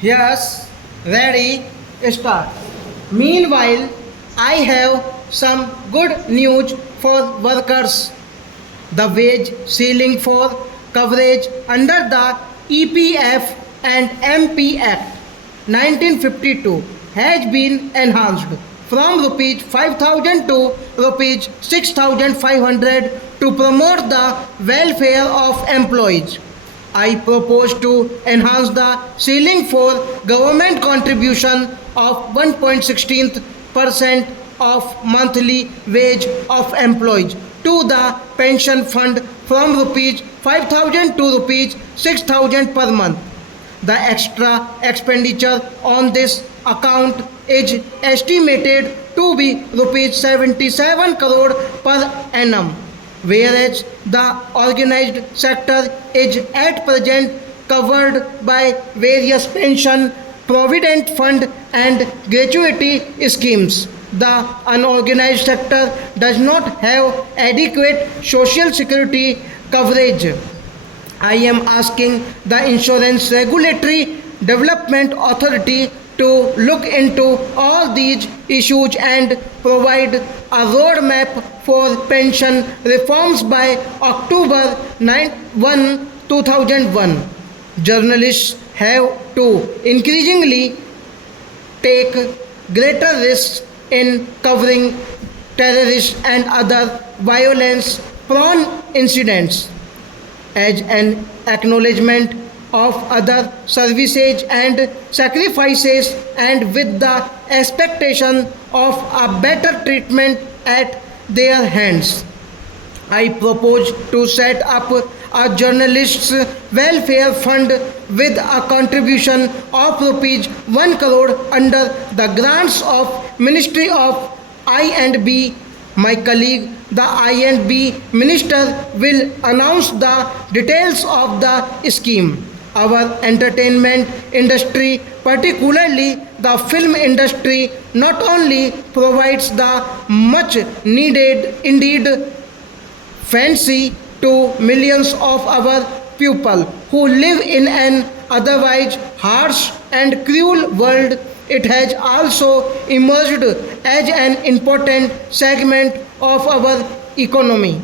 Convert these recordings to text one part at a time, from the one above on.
Yes, ready, start. Meanwhile, I have some good news for workers. The wage ceiling for coverage under the EPF and MP Act 1952 has been enhanced from rupees 5,000 to rupees 6,500 to promote the welfare of employees. I propose to enhance the ceiling for government contribution of 1.16% of monthly wage of employees to the pension fund from rupees 5,000 to rupees 6,000 per month. The extra expenditure on this account is estimated to be rupees 77 crore per annum, whereas the organized sector is at present covered by various pension, provident fund and gratuity schemes. The unorganized sector does not have adequate social security coverage. I am asking the Insurance Regulatory Development Authority to look into all these issues and provide a roadmap for pension reforms by October 1, 2001. Journalists have to increasingly take greater risks in covering terrorist and other violence prone incidents as an acknowledgement of other services and sacrifices and with the expectation of a better treatment at their hands. I propose to set up a journalists welfare fund with a contribution of rupees 1 crore under the grants of Ministry of I&B. My colleague, the I&B minister, will announce the details of the scheme. Our entertainment industry, particularly the film industry, not only provides the much needed, indeed fancy to millions of our people who live in an otherwise harsh and cruel world, it has also emerged as an important segment of our economy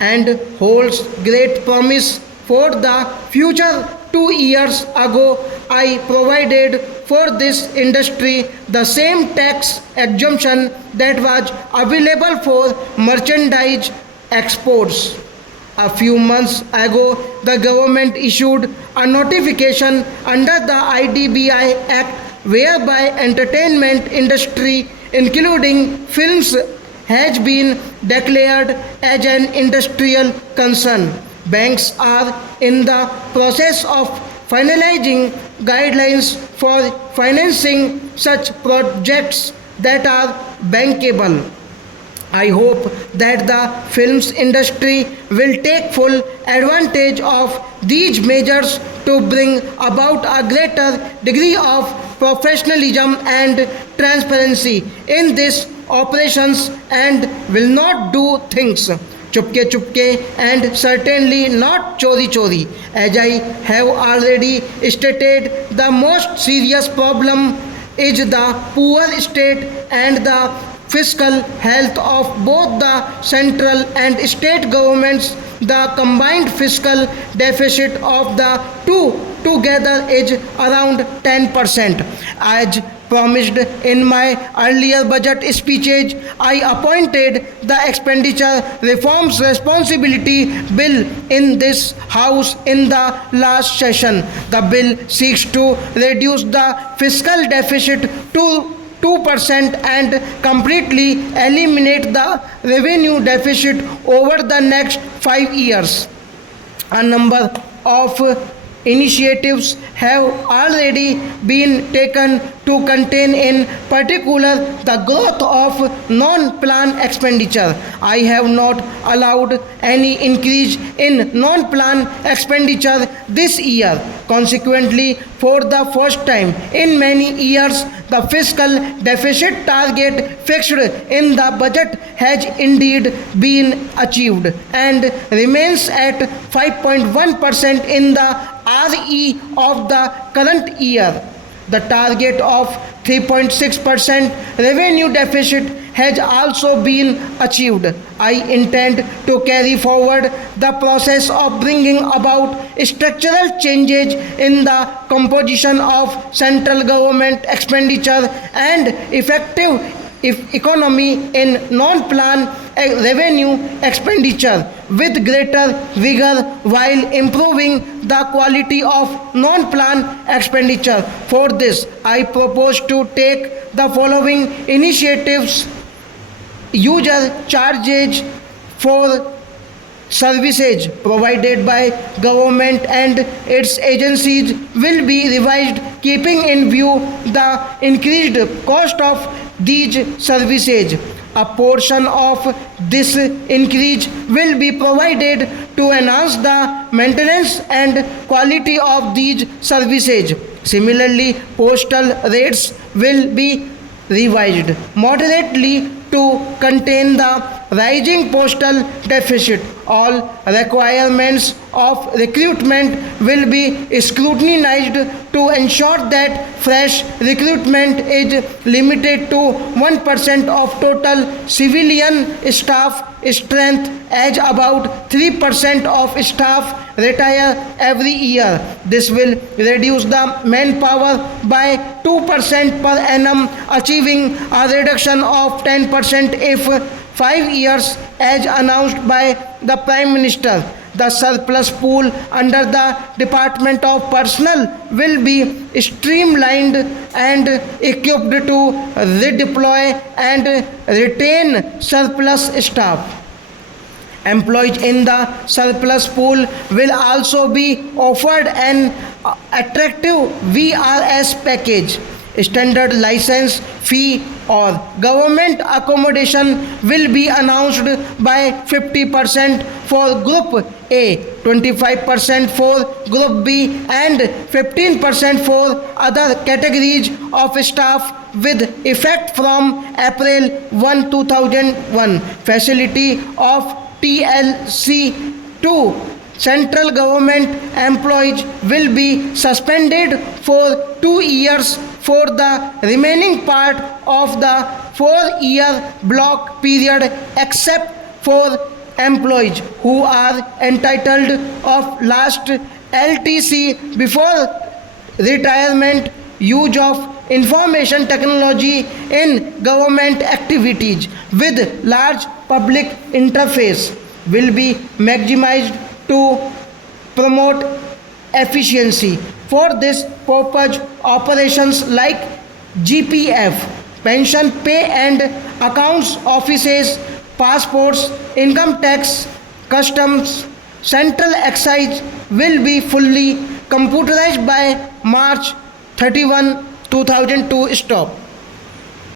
and holds great promise for the future. 2 years ago, I provided for this industry the same tax exemption that was available for merchandise exports. A few months ago, the government issued a notification under the IDBI Act whereby entertainment industry including films has been declared as an industrial concern. Banks are in the process of finalizing guidelines for financing such projects that are bankable. I hope that the films industry will take full advantage of these measures to bring about a greater degree of professionalism and transparency in these operations and will not do things chupke chupke and certainly not chori chori. As I have already stated, the most serious problem is the poor state and the fiscal health of both the central and state governments. The combined fiscal deficit of the two together is around 10%. As promised in my earlier budget speeches, I appointed the expenditure reforms responsibility bill in this house in the last session. The bill seeks to reduce the fiscal deficit to 2% and completely eliminate the revenue deficit over the next 5 years. A number of initiatives have already been taken to contain in particular the growth of non-plan expenditure. I have not allowed any increase in non-plan expenditure this year. Consequently, for the first time in many years, the fiscal deficit target fixed in the budget has indeed been achieved and remains at 5.1% in the RE of the current year. The target of 3.6% revenue deficit has also been achieved. I intend to carry forward the process of bringing about structural changes in the composition of central government expenditure and effective economy in non-plan revenue expenditure with greater vigor while improving the quality of non-plan expenditure. For this, I propose to take the following initiatives. User charges for services provided by government and its agencies will be revised keeping in view the increased cost of these services. A portion of this increase will be provided to enhance the maintenance and quality of these services. Similarly, postal rates will be revised moderately to contain the rising postal deficit. All requirements of recruitment will be scrutinized to ensure that fresh recruitment is limited to 1% of total civilian staff strength, as about 3% of staff retire every year. This will reduce the manpower by 2% per annum, achieving a reduction of 10% if 5 years as announced by the Prime Minister. The surplus pool under the Department of Personnel will be streamlined and equipped to redeploy and retain surplus staff. Employees in the surplus pool will also be offered an attractive VRS package. Standard license fee or government accommodation will be announced by 50% for Group A, 25% for Group B, and 15% for other categories of staff with effect from April 1, 2001. Facility of TLC 2 central government employees will be suspended for 2 years for the remaining part of the 4-year block period except for employees who are entitled of last LTC before retirement. Use of information technology in government activities with large public interface will be maximized to promote efficiency. For this purpose, operations like GPF, pension pay and accounts offices, passports, income tax, customs, central excise will be fully computerized by March 31, 2002. Stop.